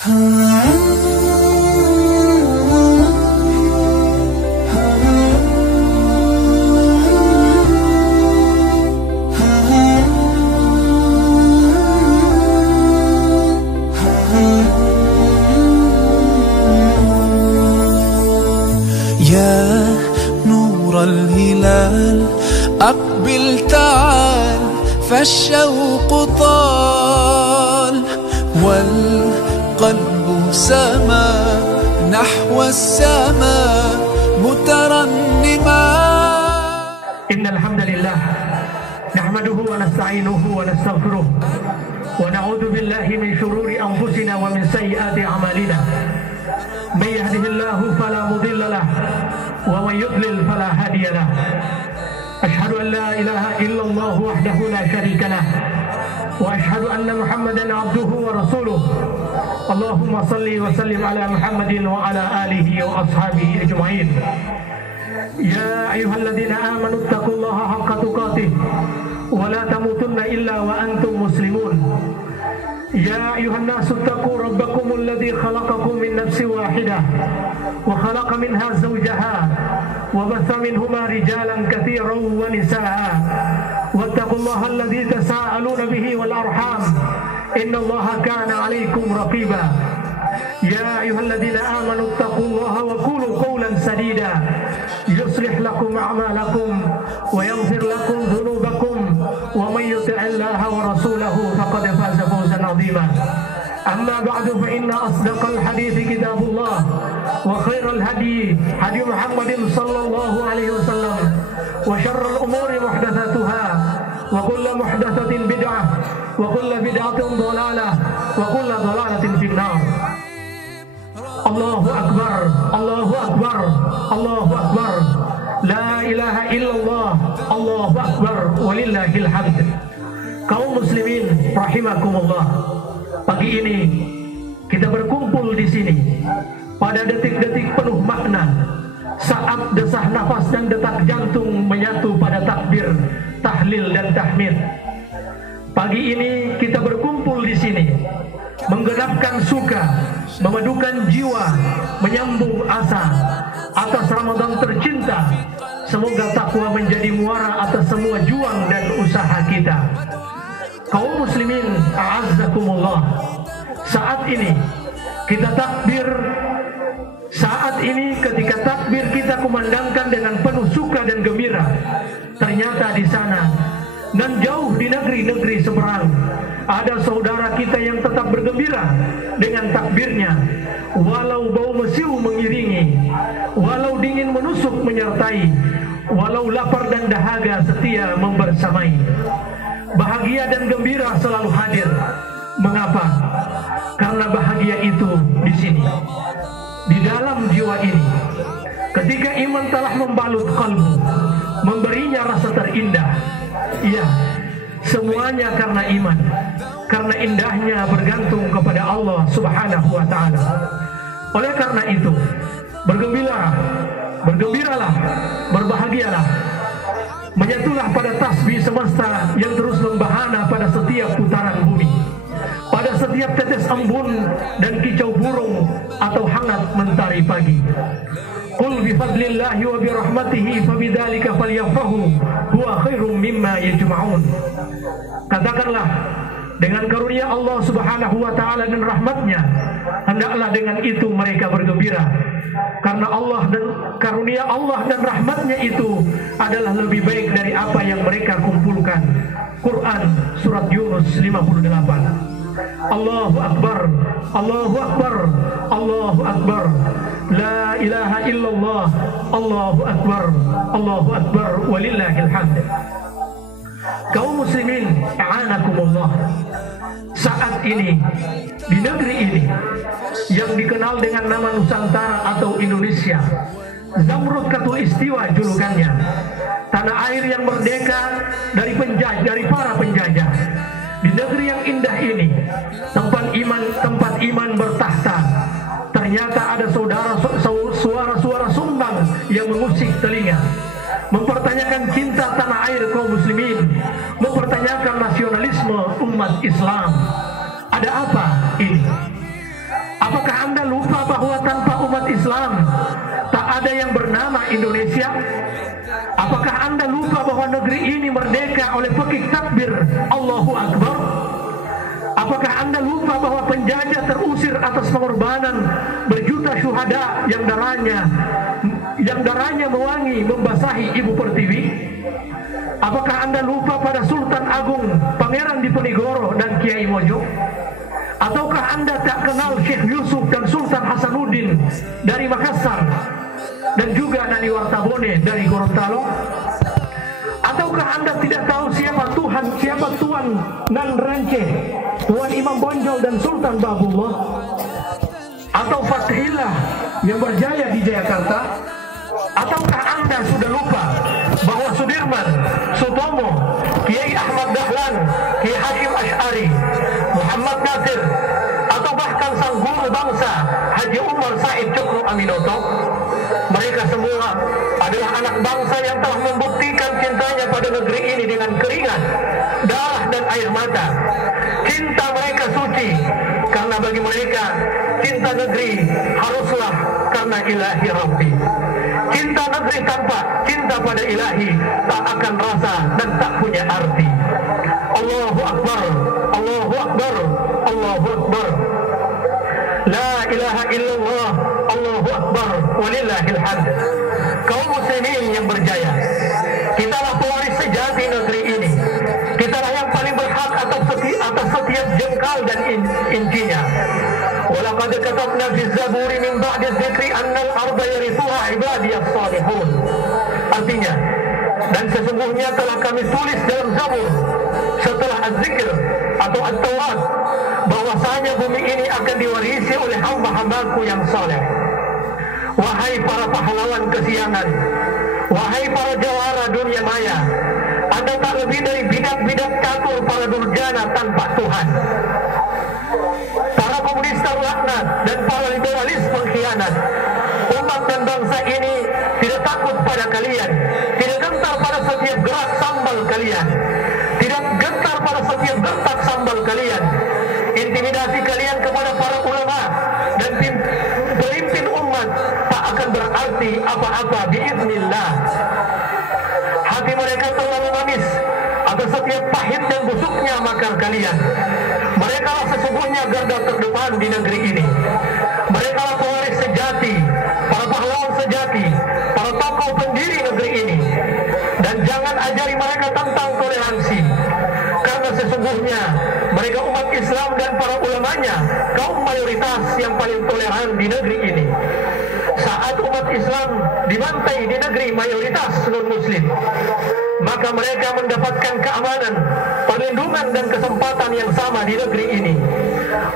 يا نور الهلال أقبل تعال فالشوق طال والقلب سما نحو السماء مترنما. إن الحمد لله نحمده ونستعينه ونستغفره ونعوذ بالله من شرور أنفسنا ومن سيئات أعمالنا. من يهده الله فلا مضل له ومن يضلل فلا هادي له. أشهد أن لا إله إلا الله وحده لا شريك له وأشهد أن محمدا عبده ورسوله. اللهم صل وسلم على محمد وعلى آله وأصحابه أجمعين. يا أيها الذين آمنوا اتقوا الله حق تقاته ولا تموتن إلا وأنتم مسلمون. يا أيها الناس اتقوا ربكم الذي خلقكم من نفس واحدة وخلق منها زوجها وبث منهما رجالا كثيرا ونساء واتقوا الله الذي تساءلون به والأرحام إن الله كان عليكم رقيبا. يا أيها الذين آمنوا اتقوا الله وقولوا قولا سديدا يصلح لكم أعمالكم ويغفر لكم ذنوبكم ومن يطع الله ورسوله فقد فاز فوزا عظيما. أما بعد فإن أصدق الحديث كتاب الله وخير الهدي هدي محمد صلى الله عليه وسلم وشر الأمور محدثاتها وكل محدثة بدعة وكل بدعة ضلالة وكل ضلالة في النار. الله أكبر الله أكبر الله أكبر لا إله إلا الله الله أكبر ولله الحمد. Kaum muslimin rahimakumullah, pagi ini kita berkumpul di sini pada detik-detik penuh makna saat desah nafas dan detak jantung menyatu pada takbir, tahlil dan tahmid. Pagi ini kita berkumpul di sini menggenapkan suka, memadukan jiwa, menyambung asa atas Ramadan tercinta. Semoga takwa menjadi muara atas semua juang dan usaha kita. Kaum muslimin a'azzakumullah, saat ini kita takbir. Saat ini ketika takbir kita kumandangkan dengan penuh suka dan gembira, ternyata di sana dan jauh di negeri-negeri seberang ada saudara kita yang tetap bergembira dengan takbirnya, walau bau mesiu mengiringi, walau dingin menusuk menyertai, walau lapar dan dahaga setia membersamai. Bahagia dan gembira selalu hadir. Mengapa? Karena bahagia itu di sini, di dalam jiwa ini. Ketika iman telah membalut kalbu, memberinya rasa terindah. Iya, semuanya karena iman, karena indahnya bergantung kepada Allah Subhanahu wa ta'ala. Oleh karena itu, bergembiralah, berbahagialah. Menyatulah pada tasbih semesta yang terus membahana pada setiap putaran bumi, pada setiap tetes embun dan kicau burung atau hangat mentari pagi. Qul bifadlillahi wa birahmatihi fabidzalika falyafrahu huwa khairum mimma yajma'un. Katakanlah, dengan karunia Allah Subhanahu wa ta'ala dan rahmatnya, hendaklah dengan itu mereka bergembira. Karena Allah dan karunia Allah dan rahmatnya itu adalah lebih baik dari apa yang mereka kumpulkan. Quran surat Yunus 58. Allahu Akbar, Allahu Akbar, Allahu Akbar, la ilaha illallah, Allahu Akbar, Allahu Akbar, walillahil hamd. Kaum muslimin a'anakumullah, saat ini di negeri ini yang dikenal dengan nama Nusantara atau Indonesia, Zamrud Khatulistiwa julukannya, tanah air yang merdeka dari para penjajah. Di negeri yang indah ini, tempat iman bertahta, ternyata ada suara-suara sumbang yang mengusik telinga, mempertanyakan cinta tanah air kaum muslimin, mempertanyakan nasionalisme umat Islam. Ada apa ini? Apakah Anda lupa bahwa tanpa umat Islam tak ada yang bernama Indonesia? Apakah Anda lupa bahwa negeri ini merdeka oleh pekik takbir Allahu Akbar? Apakah Anda lupa bahwa penjajah terusir atas pengorbanan berjuta syuhada yang darahnya mewangi membasahi Ibu Pertiwi? Apakah Anda lupa pada Sultan Agung Pangeran Diponegoro dan Kiai Mojo? Ataukah Anda tak kenal Syekh Yusuf dan Sultan Hasanuddin dari Makassar dan juga Nani Wartabone dari Gorontalo? Ataukah Anda tidak tahu siapa Tuan Nan Rance, Tuan Imam Bonjol dan Sultan Babullah? Atau Fathillah yang berjaya di Jayakarta? Ataukah Anda sudah lupa bahwa Sudirman, Sutomo, Kiai Ahmad Dahlan, Kiai Hashim Ash'ari, Muhammad Nasir, atau bahkan sang guru bangsa Haji Umar Said Cokro Aminoto, mereka semua adalah anak bangsa yang telah membuktikan cintanya pada negeri ini dengan keringat, darah dan air mata. Cinta mereka suci karena bagi mereka cinta negeri haruslah karena ilahi Rabbi. Cinta negeri tanpa cinta pada ilahi tak akan rasa dan tak punya arti. Allahu Akbar, Allahu Akbar, Allahu Akbar. La ilaha illallah, Allahu Akbar, walillahil hamd. Kaum muslimin yang berjaya, kitalah pewaris sejati negeri ini. Kitalah yang paling berhak atas setiap jengkal dan incinya. Walaqad katabna fi zaburi min ba'di dzikri annal arda yarithuha ibadiyas salihun. Artinya, dan sesungguhnya telah kami tulis dalam Zabur setelah az-zikr atau at-Taurat bahwasanya bumi ini akan diwarisi oleh hamba-hambaku yang saleh. Wahai para pahlawan kesiangan, wahai para jawara dunia maya, Anda tak lebih dari bidat-bidat catur para durjana tanpa Tuhan. Para komunis terlaknat dan para liberalis pengkhianat. Umat dan bangsa ini tidak takut pada kalian, tidak gentar pada setiap gerak sambal kalian, tidak gentar pada setiap gertak sambal kalian. Intimidasi kalian kepada para ulama dan pemimpin umat tak akan berarti apa-apa biiznillah. Hati mereka terlalu manis atas setiap pahit dan busuknya makar kalian. Mereka lah sesungguhnya garda terdepan di negeri ini. Mereka lah pewaris sejati, para pahlawan sejati, para tokoh pendiri negeri ini. Dan jangan ajari mereka tentang toleransi, karena sesungguhnya mereka umat Islam dan para ulamanya kaum mayoritas yang paling toleran di negeri ini. Saat umat Islam dibantai di negeri mayoritas non-muslim, maka mereka mendapatkan keamanan, perlindungan dan kesempatan yang sama di negeri ini.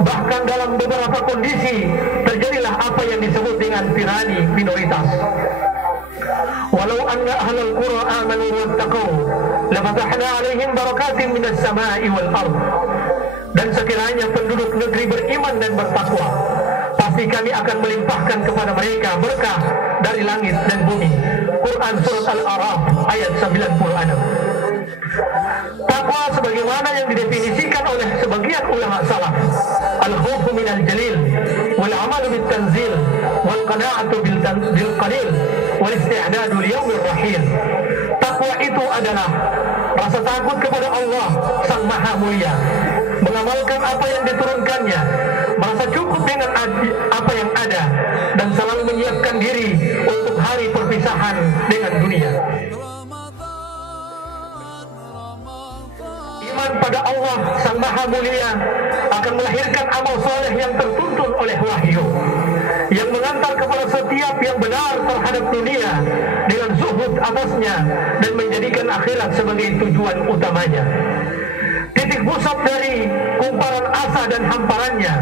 Bahkan dalam beberapa kondisi terjadilah apa yang disebut dengan tirani minoritas. Walau anna ahlal qura amanu wattaqau lafatahna alaihim barakatin minas sama'i wal ard. Dan sekiranya penduduk negeri beriman dan bertakwa, pasti kami akan melimpahkan kepada mereka berkah dari langit dan bumi. Quran Surat Al-A'raf ayat 96. Takwa sebagaimana yang didefinisikan oleh sebagian ulama salaf, al-khawfu minal jalil wal amalu bit tanzil wal qana'atu bil qalil wal isti'dadu li yaumir rahil. Takwa itu adalah rasa takut kepada Allah Sang Maha Mulia, mengamalkan apa yang diturunkannya, merasa cukup dengan apa yang ada, dan selalu menyiapkan diri untuk hari perpisahan dengan dunia. Iman pada Allah Sang Maha Mulia akan melahirkan amal soleh yang tertuntun oleh wahyu, yang mengantar kepada setiap yang benar terhadap dunia dengan zuhud atasnya dan menjadikan akhirat sebagai tujuan utamanya. Titik pusat dari kumparan asa dan hamparannya,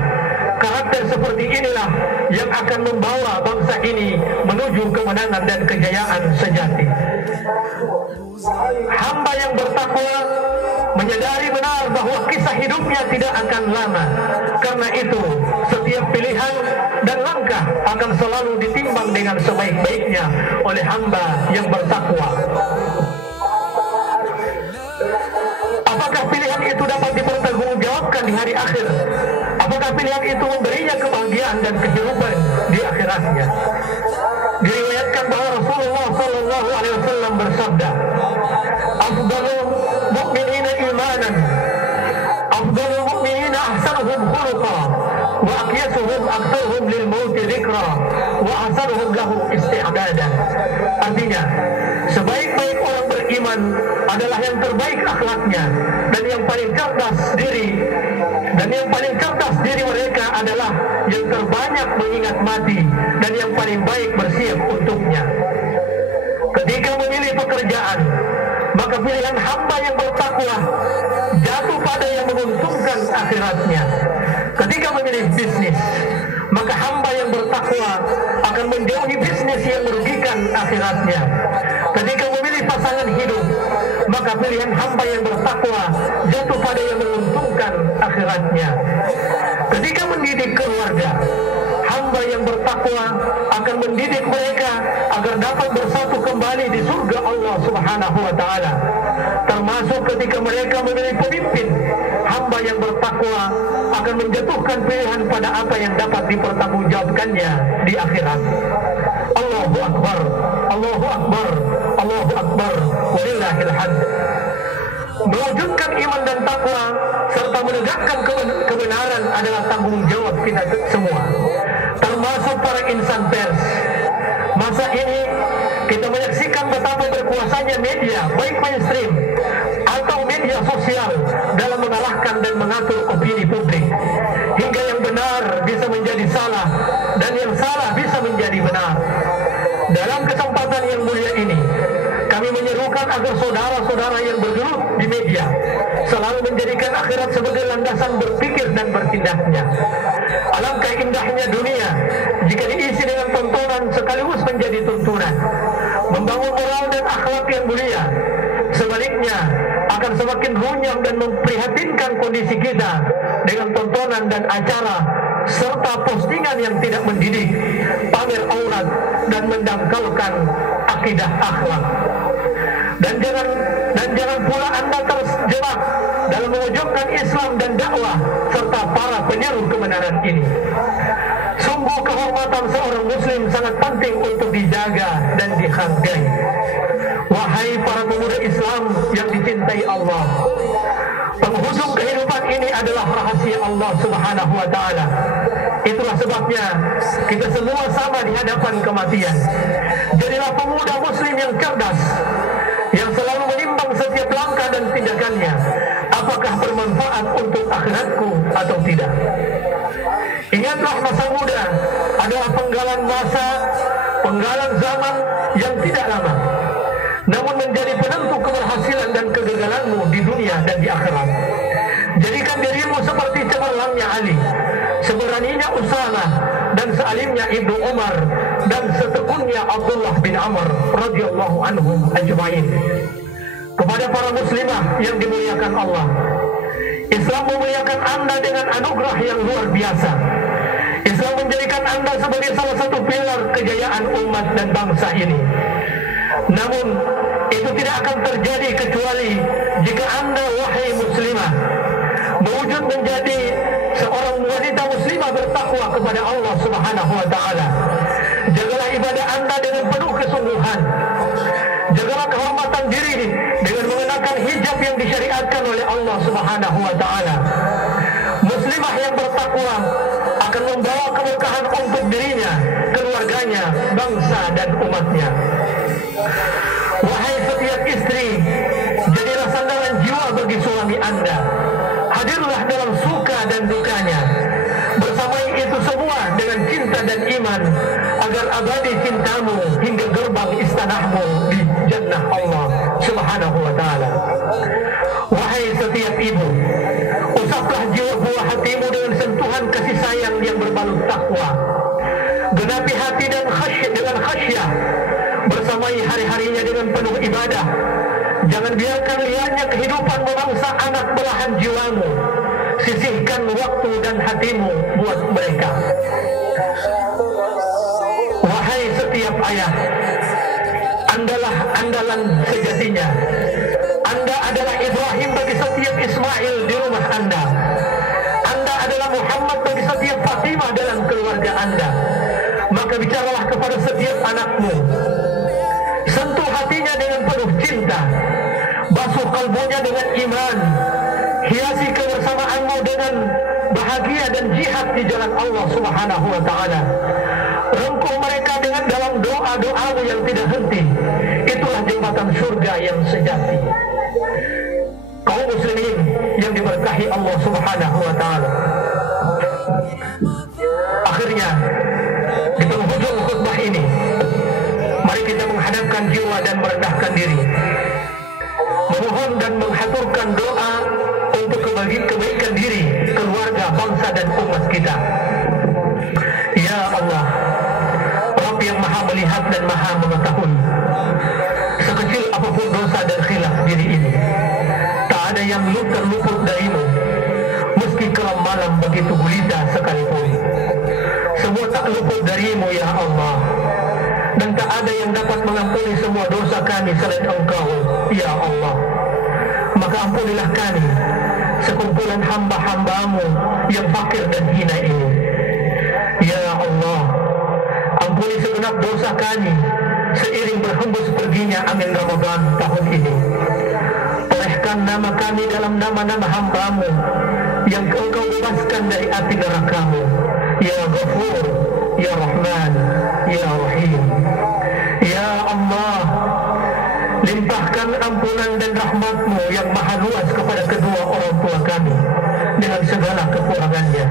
karakter seperti inilah yang akan membawa bangsa ini menuju kemenangan dan kejayaan sejati. Hamba yang bertakwa menyadari benar bahwa kisah hidupnya tidak akan lama. Karena itu, setiap pilihan dan langkah akan selalu ditimbang dengan sebaik-baiknya oleh hamba yang bertakwa. Apakah pilihan itu dapat dipertanggungjawabkan di hari akhir? Apakah pilihan itu memberinya kebahagiaan dan kehidupan di akhiratnya. Diriwayatkan bahwa Rasulullah Sallallahu Alaihi Wasallam bersabda, "Afdalul mu'minina imanan, afdalul mu'minina ahsanuhum khuluqa, wa aqyasuhum aktsaruhum lil mauti dzikra, wa ahsanuhum lahu isti'dadan." Artinya, sebaik-baik orang beriman adalah yang terbaik akhlaknya, dan yang paling cerdas diri mereka adalah yang terbanyak mengingat mati, dan yang paling baik bersiap untuknya. Ketika memilih pekerjaan, maka pilihan hamba yang bertakwa jatuh pada yang menguntungkan akhiratnya. Ketika memilih bisnis, maka hamba yang bertakwa akan menjauhi bisnis yang merugikan akhiratnya. Ketika memilih pasangan hidup, maka pilihan hamba yang bertakwa jatuh pada yang menguntungkan akhiratnya. Ketika mendidik keluarga, hamba yang bertakwa akan mendidik mereka agar dapat bersatu kembali di surga Allah Subhanahu wa Ta'ala. Termasuk ketika mereka memilih pemimpin, hamba yang bertakwa akan menjatuhkan pilihan pada apa yang dapat dipertanggungjawabkannya di akhirat. Allahu Akbar, Allahu Akbar, Allahu Akbar, walillahil hamd. Mewujudkan iman dan takwa serta menegakkan kebenaran adalah tanggung jawab kita semua, termasuk para insan pers. Masa ini kita menyaksikan betapa berkuasanya media, baik mainstream atau media sosial, dalam mengalahkan dan mengatur opini publik, hingga yang benar bisa menjadi salah dan yang salah bisa menjadi benar. Dalam kesempatan yang mulia ini, kami menyerukan agar saudara-saudara yang bergelut di media selalu menjadikan akhirat sebagai landasan berpikir dan bertindaknya. Alangkah indahnya dunia jika diisi dengan tontonan sekaligus menjadi tuntunan, membangun moral dan akhlak yang mulia. Sebaliknya, akan semakin runyam dan memprihatinkan kondisi kita dengan tontonan dan acara serta postingan yang tidak mendidik, pamer aurat, dan mendangkalkan akidah akhlak. Dan jangan pula Anda terjebak dalam mewujudkan Islam dan dakwah serta para penyeru kebenaran ini. Sungguh kehormatan seorang muslim sangat penting untuk dijaga dan dihargai. Wahai para pemuda Islam yang dicintai Allah, penghujung kehidupan ini adalah rahasia Allah Subhanahu wa Ta'ala. Itulah sebabnya kita semua sama di hadapan kematian. Jadilah pemuda muslim yang cerdas, yang selalu menimbang setiap langkah dan tindakannya, apakah bermanfaat untuk akhiratku atau tidak. Ingatlah, masa muda adalah penggalan zaman yang tidak lama, namun menjadi penentu keberhasilan dan kegagalanmu di dunia dan di akhirat. Jadikan dirimu seperti cemerlangnya Ali, seberaninya Usama, dan sealimnya Ibnu Umar, dan setekunnya Abdullah bin Amr radhiyallahu anhum ajma'in. Kepada para muslimah yang dimuliakan Allah, Islam memuliakan Anda dengan anugerah yang luar biasa. Islam menjadikan Anda sebagai salah satu pilar kejayaan umat dan bangsa ini. Namun itu tidak akan terjadi kecuali jika Anda, wahai muslimah, mewujud menjadi seorang wanita muslimah bertakwa kepada Allah Subhanahu wa Ta'ala. Jagalah ibadah Anda dengan penuh kesungguhan. Jagalah kehormatan diri dengan mengenakan hijab yang disyariatkan oleh Allah Subhanahu wa Ta'ala. Muslimah yang bertakwa akan membawa keberkahan untuk dirinya, keluarganya, bangsa dan umatnya. Wahai setiap istri, jadilah sandaran jiwa bagi suami Anda. Hadirlah dalam suka dan dukanya. Bersamai itu semua dengan cinta dan iman, agar abadi cintamu hingga gerbang istanahmu di jannah Allah Subhanahu wa Ta'ala. Wahai setiap ibu, usaplah jiwa buah hatimu dengan sentuhan kasih sayang yang berbalut takwa. Genapi hati dan dengan khasyah, bersamai hari-harinya dengan penuh ibadah. Jangan biarkan liarnya kehidupan memangsa anak belahan jiwamu. Sisihkan waktu dan hatimu buat mereka. Wahai setiap ayah, Andalah andalan sejatinya. Anda adalah Ibrahim bagi setiap Ismail di rumah Anda. Anda adalah Muhammad bagi setiap terima dalam keluarga Anda, maka bicaralah kepada setiap anakmu, sentuh hatinya dengan penuh cinta, basuh kalbunya dengan iman, hiasi kebersamaanmu dengan bahagia dan jihad di jalan Allah Subhanahu wa Ta'ala. Rengkuh mereka dengan dalam doa-doamu yang tidak henti. Itulah jembatan surga yang sejati. Kaum muslimin yang diberkahi Allah Subhanahu wa Ta'ala, akhirnya di penghujung khutbah ini, mari kita menghadapkan jiwa dan merendahkan diri, memohon dan menghaturkan doa untuk kebaikan diri, keluarga, bangsa dan umat kita. Ya Allah, Rabb yang maha melihat dan maha mengetahui, sekecil apapun dosa dan khilaf diri ini, tak ada yang terluput darimu, meski kelam malam begitu gulita sekalipun. Semua tak luput darimu ya Allah, dan tak ada yang dapat mengampuni semua dosa kami selain Engkau ya Allah. Maka ampunilah kami, sekumpulan hamba-hambamu yang fakir dan hina ini. Ya Allah, ampuni segenap dosa kami seiring berhembus perginya angin Ramadan tahun ini. Torehkan nama kami dalam nama-nama hambamu yang Engkau bebaskan dari api nerakamu. Ya Ghafur, Ya Rahman, Ya Rahim. Ya Allah, limpahkan ampunan dan rahmat-Mu yang maha luas kepada kedua orang tua kami dengan segala kekurangannya.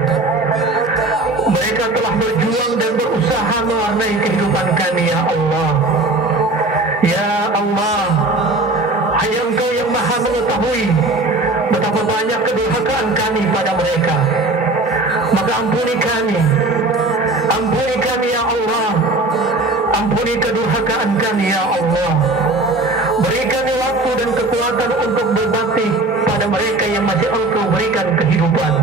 Mereka telah berjuang dan berusaha mewarnai kehidupan kami ya Allah. Ya Allah, hanya Engkau yang maha mengetahui betapa banyak kedurhakaan kami pada mereka. Maka ampuni kami ya Allah, ampuni kedurhakaan kami ya Allah. Beri kami waktu dan kekuatan untuk berbakti pada mereka yang masih Engkau berikan kehidupan.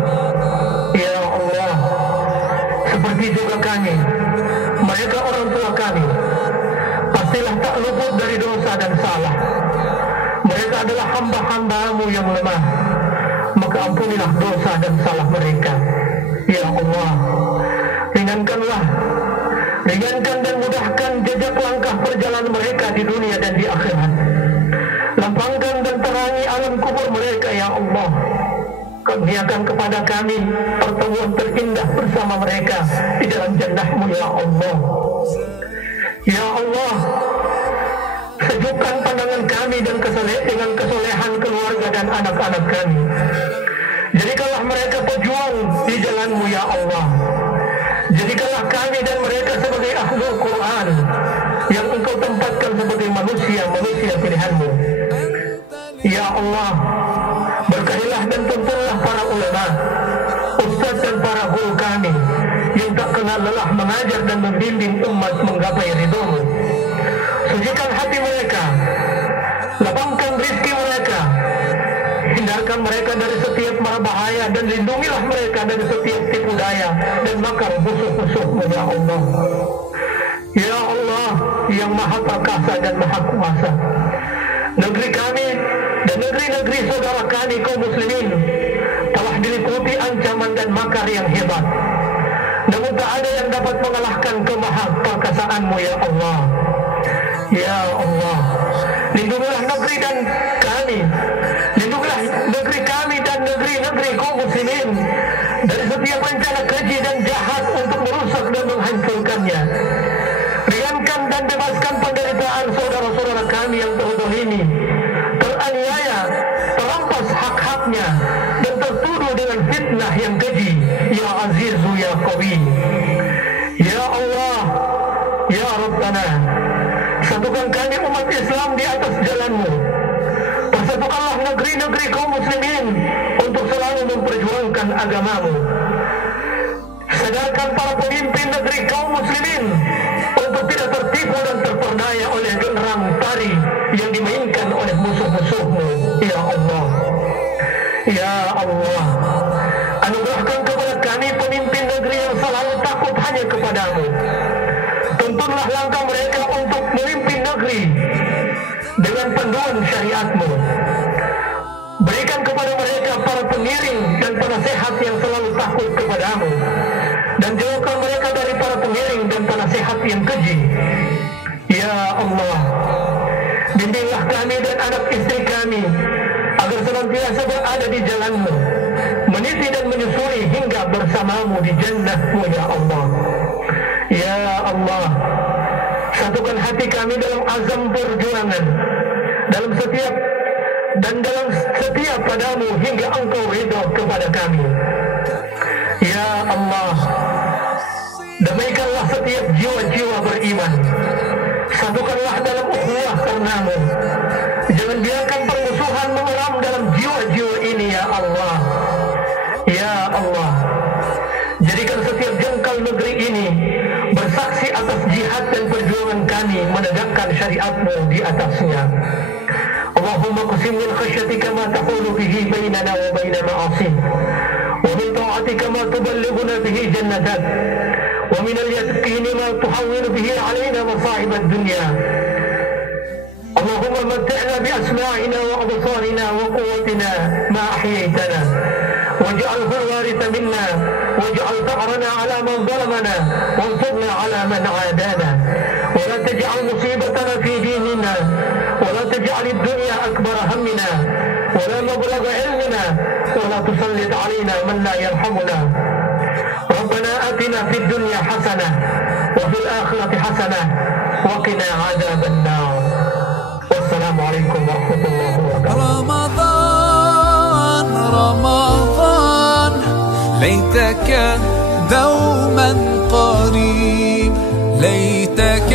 Ya Allah, seperti juga kami, mereka orang tua kami, pastilah tak luput dari dosa dan salah. Mereka adalah hamba-hambamu yang lemah, maka ampunilah dosa dan salah mereka. Ya Allah, ringankan dan mudahkan jejak langkah perjalanan mereka di dunia dan di akhirat. Lapangkan dan terangi alam kubur mereka ya Allah. Kurniakan kepada kami pertemuan terindah bersama mereka di dalam jannah-Mu ya Allah. Ya Allah, sejukkan pandangan kami dan dengan kesolehan keluarga dan anak-anak kami. Jadikanlah mereka pejuang di jalan-Mu ya Allah. Jadikanlah kami dan mereka sebagai ahlul Quran yang Engkau tempatkan sebagai manusia pilihan-Mu. Ya Allah, berkahilah dan tuntunlah para ulama, ustaz dan para guru kami yang tak kenal lelah mengajar dan membimbing umat menggapai ridho-Mu. Sucikan hati mereka, lapangkan rezeki mereka, hindarkan mereka dari setiap mara bahaya dan lindungilah mereka dari setiap tipu daya dan makar musuh-musuh-Mu ya Allah. Ya Allah yang maha perkasa dan maha kuasa, negeri kami dan negeri-negeri saudara kami kaum muslimin telah diliputi ancaman dan makar yang hebat. Namun tak ada yang dapat mengalahkan kemaha perkasaan-Mu ya Allah. Ya Allah, lindungilah negeri dan kami, lindungilah negeri kami dan negeri-negeri kaum muslimin dari setiap rencana keji dan jahat untuk merusak dan menghancurkannya. Ringankan dan bebaskan penderitaan saudara-saudara kami yang terzalimi, teraniaya, terampas hak-haknya dan tertuduh dengan fitnah yang keji. Ya Azizu ya Qawi. Ya Allah, Ya Rabbana, satukan kami umat Islam di atas jalan-Mu. Persatukanlah negeri-negeri kaum muslimin untuk selalu memperjuangkan agama-Mu. Sadarkan para pemimpin negeri kaum muslimin untuk tidak tertipu dan terperdaya oleh genderang tari yang dimainkan oleh musuh-musuh-Mu. Ya Allah, Ya Allah, anugerahkan kepada kami pemimpin negeri yang selalu takut hanya kepada-Mu. Tuntunlah langkah mereka untuk memimpin negeri dengan panduan syariat-Mu. Berikan kepada mereka para pengiring dan penasehat yang selalu takut kepada-Mu, dan jalanmu, meniti dan menyusuri hingga bersamamu di jannah-Mu ya Allah. Ya Allah, satukan hati kami dalam azam perjuangan, dalam setiap padamu hingga Engkau ridha kepada kami. Ya Allah, damaikanlah setiap jiwa-jiwa beriman, satukanlah dalam ukhuwah karenamu. Jangan biarkan permusuhan mengeram dalam jiwa-jiwa ini ya Allah. Ya Allah, jadikan setiap jengkal negeri ini bersaksi atas jihad dan perjuangan kami menegakkan syariat-Mu di atasnya. Allahumma qasim min khasyatika ma tahulu bihi bainana wa baina ma'asih, wa min ta'atika ma tuballighuna bihi jannatak, wa min al-yaqini ma tuhawwinu bihi alaina masa'ib ad-dunya. Allahumma matti'na bi asma'ina wa absarina wa quwwatina ma ahyaytana, waj'alhu al-waritha minna, waj'al tha'rana 'ala man zalamana, wansurna 'ala man 'adana, wa la taj'al musibatana fi dinina, wa la taj'al ad-dunya akbar hammina, wa la mablagha 'ilmina, wa la tusallit 'alaina man la yarhamuna. Rabbana atina fid dunya hasanah wa fil akhirati hasanah wa qina 'adzaban nar. Wassalamualaikum warahmatullahi wabarakatuh. رمضان رمضان ليتك دوما قريب، ليتك